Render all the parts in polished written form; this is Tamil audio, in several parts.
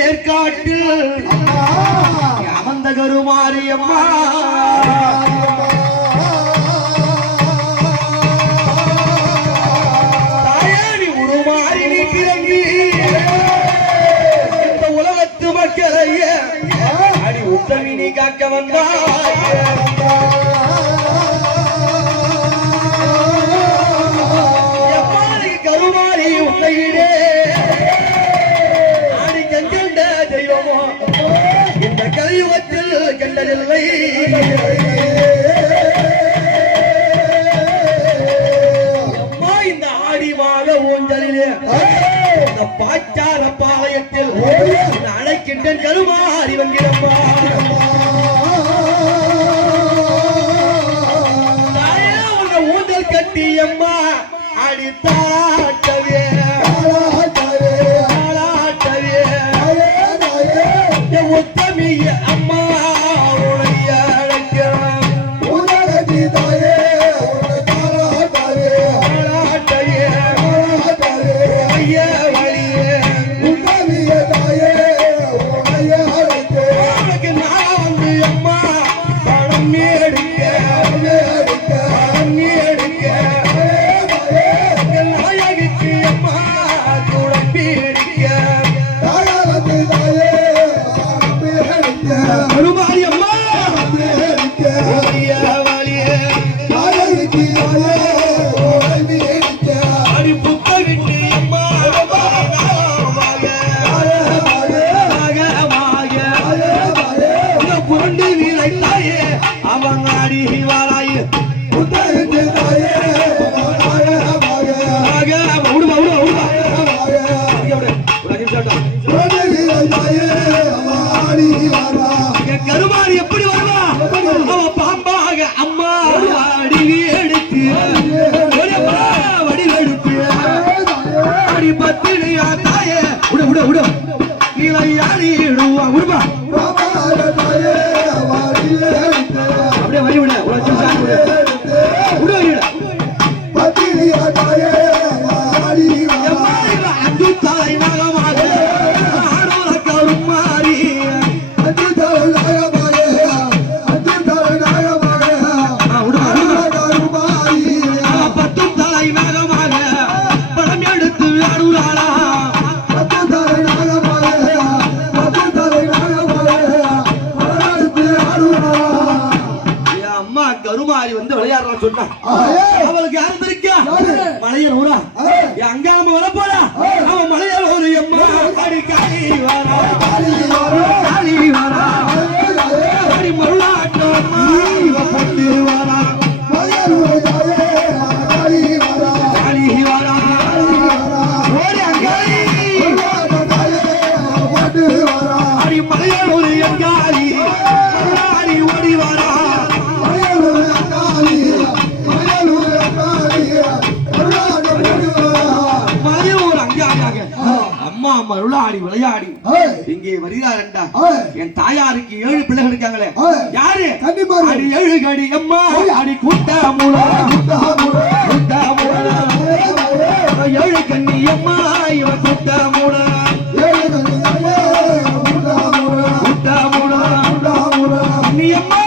ஏற்காட்டில் அமர்ந்த கருமாரியம்மா தாயாடி உருமாறி நீ பிறங்கி இந்த உலகத்து மக்களைய அடி உத்தமி நீ காக்க வந்தாய். கருமாறி உன்னையிலே இந்த கலியுகத்தில் கண்டதில்லை. அம்மா இந்த ஆடி மாத ஊஞ்சலிலே இந்த பாச்சார பாளையத்தில் அழைக்கின்ற கருமாறி வந்திரம்மா. தாயே உன்னை ஊஞ்சல் கட்டி அம்மா அடித்தாட்டவே உத்தமிய அம்மா உடைய அழைக்கிறான் உலகத்தி தாயே ஐயா வழியே உத்தமிய தாயே உனக்கு நான் வந்து அம்மா பணம் எடுக்க நாயகிக்கு அம்மா துளப்பி கருமாரி அம்மா அடி புத்தகிட்டு அம்மா புரண்டு வீழைத்தாயே அவங்க அடி வாழாயே புத்தகிட்டு தாயே கருமாரி எப்படி வருவா அவ பாம்பாக அம்மா வடிவெடுத்து வடிவெடுத்து அடி பத்திரியா தாயே விட விட விட நீலையாடி விடுவா விடுவா அப்படியே வழி விட விட விட பத்திரியா தாயே அங்கு தாய் நகமாக கருமாரி வந்து விளையாடுறான்னு சொன்னா அவளுக்கு யாரும் இருக்கா மலையர் ஊரா அங்காம வர போறா அவன் மலையர் ஒரு அம்மா அடி காளி வாரா காளி வாரா அடி மருளாட்ட அம்மா இவ பொட்டு வாரா மலையர் ஒரு காளி வாரா காளி வாரா ஓடி அங்காளி பொட்டு வாரா அடி மலையர் ஒரு அங்காளி அடி ஓடி வாரா அம்மா மருளாடி விளையாடி இங்கே வருகிறாரண்டா. என் தாயாருக்கு 7 பிள்ளைகள் இருக்காங்களே யாரு அடி 7 கடி அம்மா அடி கூட்ட மூலா 7 கண்ணி அம்மா இவ கூட்ட மூலா நீ அம்மா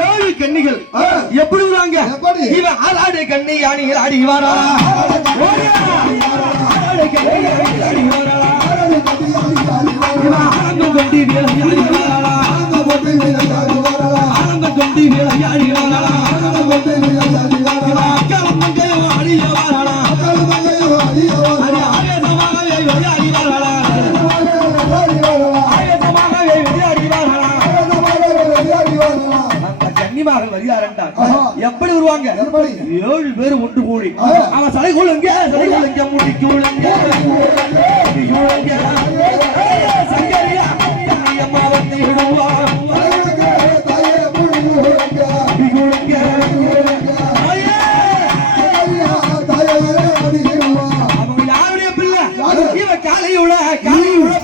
7 கண்ணிகள் எப்படி வருவாங்க இவன் ஆளாடு கண்ணி யானிகள் ஆடி வாரா ஆனந்தம் கொண்டி விளையாடி வாரா ஆனந்தம் கொண்டி விளையாடி வாரா அக்காலம் மங்கையும் அடிய வாரா ஆயசமாகவே விளையாடி வாரா ஆயசமாகவே விளையாடி வாரா கன்னிமார்கள் வருகிறாரண்டா. எப்படி வருவாங்க 7 பேர் ஒன்று கூடி அவன் சலை கூழுங்க முடி கூழுங்க சங்கரியா அம்மா வந்து விடுவா அவங்க யாருடைய பிள்ளை இவ காலையுள்ள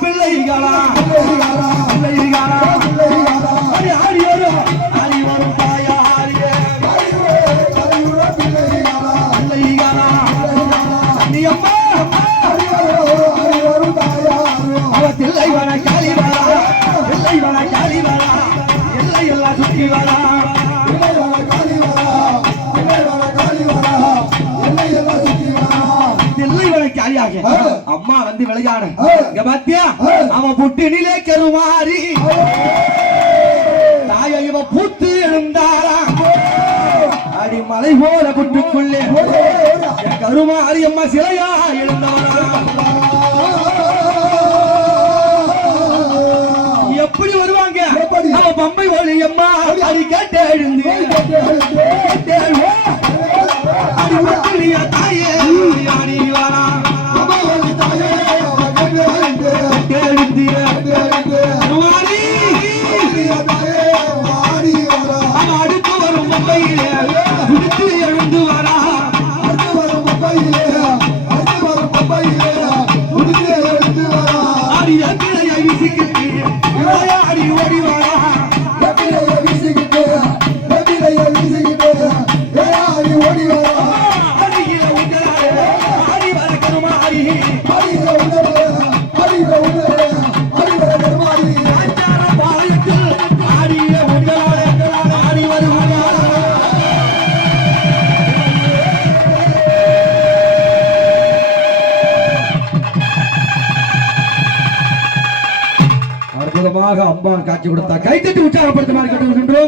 பிள்ளைகளா ஆடி வரும் தாயா நீ அம்மா அவ தில்லை வர காளி வரா தில்லை வர காளி வரா எல்லை எல்லாம் சுற்றி வரா தில்லை வர காளியாக அம்மா வந்து விளையாட இங்க பாத்தியா அவன் புட்டினிலே கருமாறி தாயை இவ பூத்து எழுந்தாரா அடி மலை போல புட்டுக்குள்ளே கருமாறி அம்மா சிலையா எழுந்தாரா எப்படி வருவாங்க அவ பம்பை ஒளி அம்மா அடி கேட்டு எழுந்து அடி பட்டினியா தாயே அடி வரா அடுத்து வரும் பம்பையிலே குடித்து எழுந்து வரா அடி எப்பிலையை வீசிக்கிட்டு விளையாடி ஓடி வரா அடியில உங்களாலே ஆடி வர கருமாறி அஞ்சார பாளையத்தில் ஆடிய உங்களாலே ஆடி வருவாரா அற்புதமாக அம்மா காட்சி கொடுத்தா கைத்தட்டி உற்சாகப்படுத்துமாறு கேட்டுக்கொள்கின்றோம்.